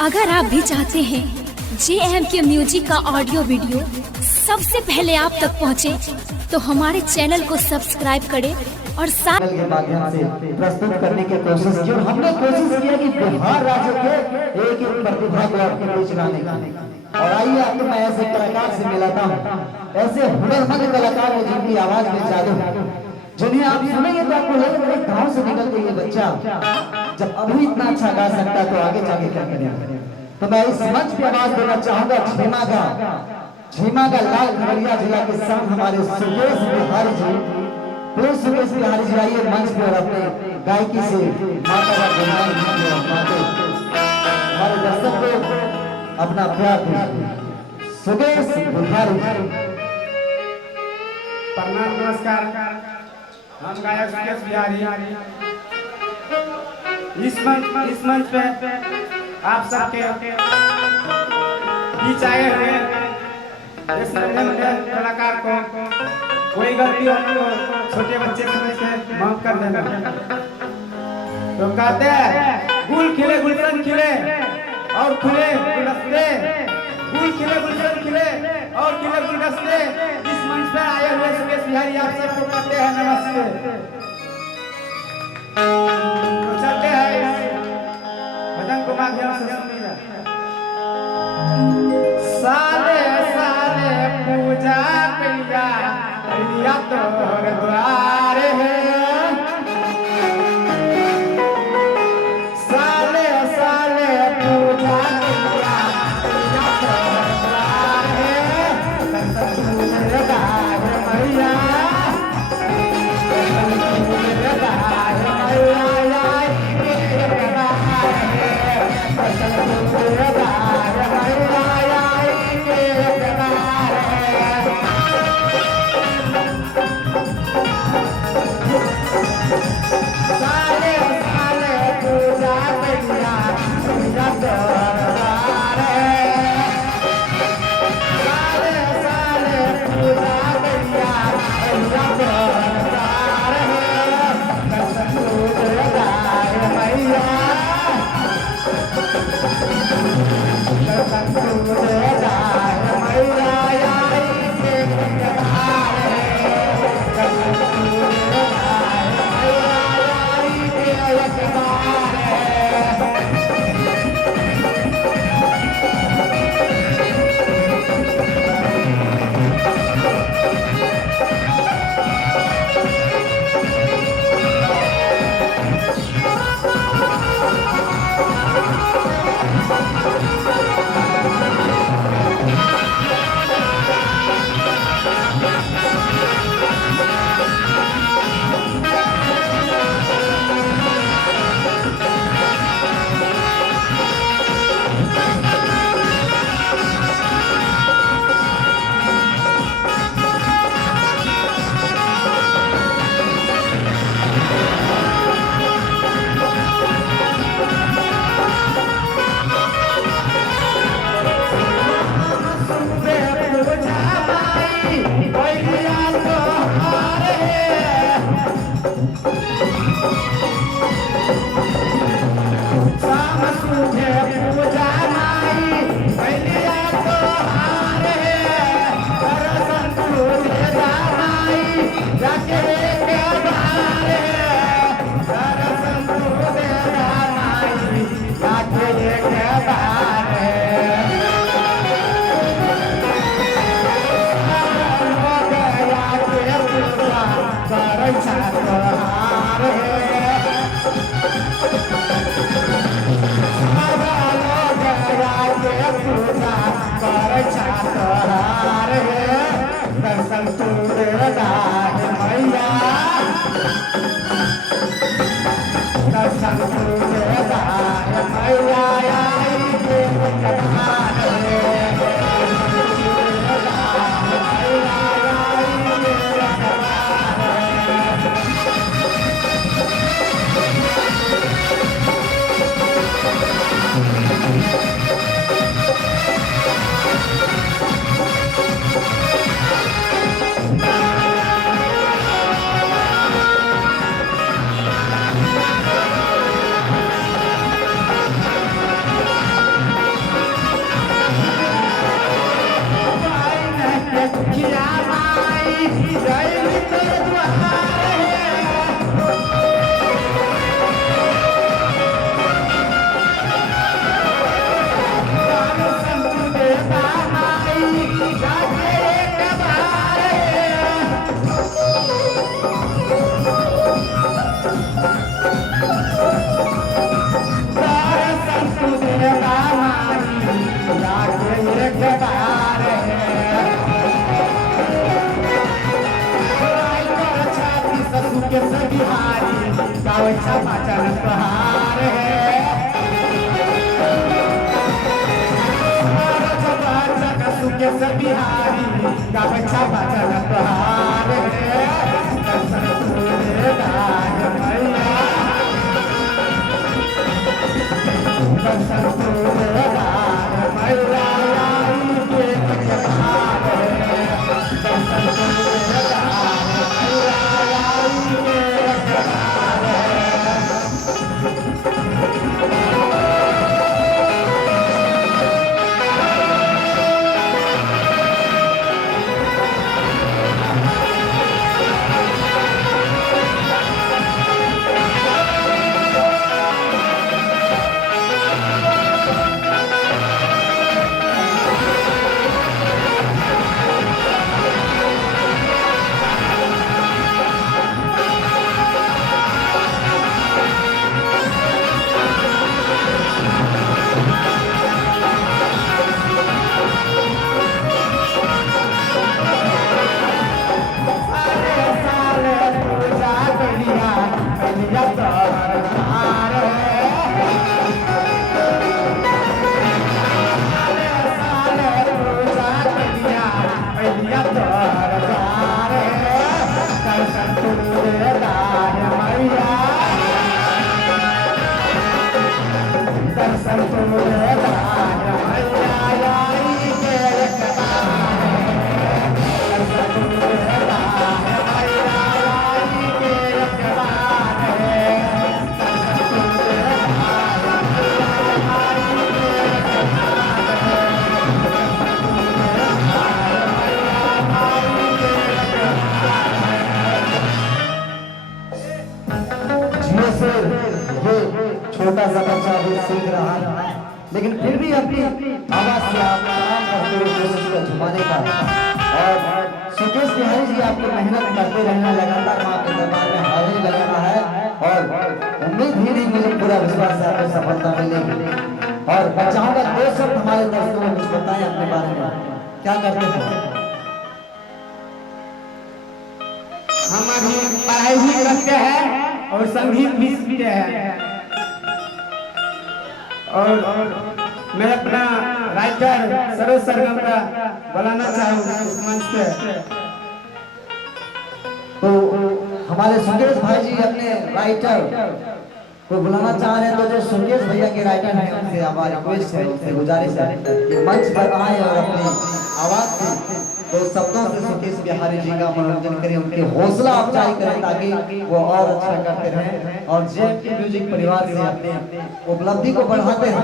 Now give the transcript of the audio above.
अगर आप भी चाहते हैं JMK म्यूजिक का ऑडियो वीडियो सबसे पहले आप तक पहुंचे, तो हमारे चैनल को सब्सक्राइब करें और साथ के माध्यम से प्रस्तुत करने की कोशिश की। और हमने कोशिश किया कि बिहार राज्य के एक एक प्रतिभा को आपके बीच लाने का। और आइए आपको मैं ऐसे कलाकार से मिलाता हूँ, ऐसे हुनरमंद कलाकार हो जिनकी आवाज में जादू, जिन्हें आप सुनेंगे तो आपको लगेगा गांव से निकल के ये बच्चा जब अभी इतना अच्छा गा सकता तो आगे जाके क्या करेगा। तो मैं इस मंच पे आवाज देना चाहूंगा झीमा का लाल खगड़िया जिला के संग हमारे सुकेश बिहारी जी। प्लीज सुकेश बिहारी जी आइए मंच पे और अपने गायकी से माता का गुणगान हमारे दर्शक को अपना प्यार दीजिए। सुकेश बिहारी प्रणाम, नमस्कार। हम गायक सुकेश बिहारी इस मंच पे आप सबके बीच आए हुए इस नन्हे कलाकार को कोई गलती हो तो छोटे बच्चे समझ के माफ कर देना। तो कहते हैं गुल खिले गुलशन खिले और खुले गुलदस्ते, गुल खिले गुलशन खिले और खिले गुलदस्ते। इस मंच पर आए हुए सुकेश बिहारी आप सबको कहते हैं नमस्ते। तो चलते हैं भजन को माध्यम से सुनिए। साले साले पूजा कलिया तोर द्वारे है, साले साले पूजा कलिया तोर द्वारे मैया दर्शन छापा चल तुहार है सुके से बिहारी गावे छापा चल तुहार है दर्शन तोरे दान मैया दर्शन तोरे दान मैया आई के कहार है दर्शन तोरे दान मैया आई के कहार है छोटा सा बच्चा भी सीख रहा है लेकिन फिर भी अपनी आवाज से आप काम करते हुए कोशिश को झुमाने का और सुकेश बिहारी जी आपको मेहनत करते रहना लगातार माँ के दरबार में हाजिरी लगाना है और उम्मीद ही नहीं मुझे पूरा विश्वास है आपको सफलता मिलेगी और बच्चाओं का दो शब्द हमारे दर्शकों को कुछ बताएं अपने बारे में क्या करते हैं। हम अभी पढ़ाई भी करते हैं और संगीत भी सीखते हैं और मैं अपना राइटर सरोज सरगम का बुलाना चाहूँगा इस मंच पे। तो हमारे सुकेश भाई जी अपने राइटर को बुलाना चाह रहे हैं तो जो सुकेश भैया के राइटर हैं उनसे हमारी रिक्वेस्ट है उनसे गुजारिश है कि मंच पर आए और अपनी आवाज से तो शब्दों से सुकेश बिहारी जी का मनोरंजन करें उनकी हौसला अफजाई करें ताकि वो और अच्छा करते रहें और जेएमके म्यूजिक परिवार से अपने उपलब्धि को बढ़ाते हैं।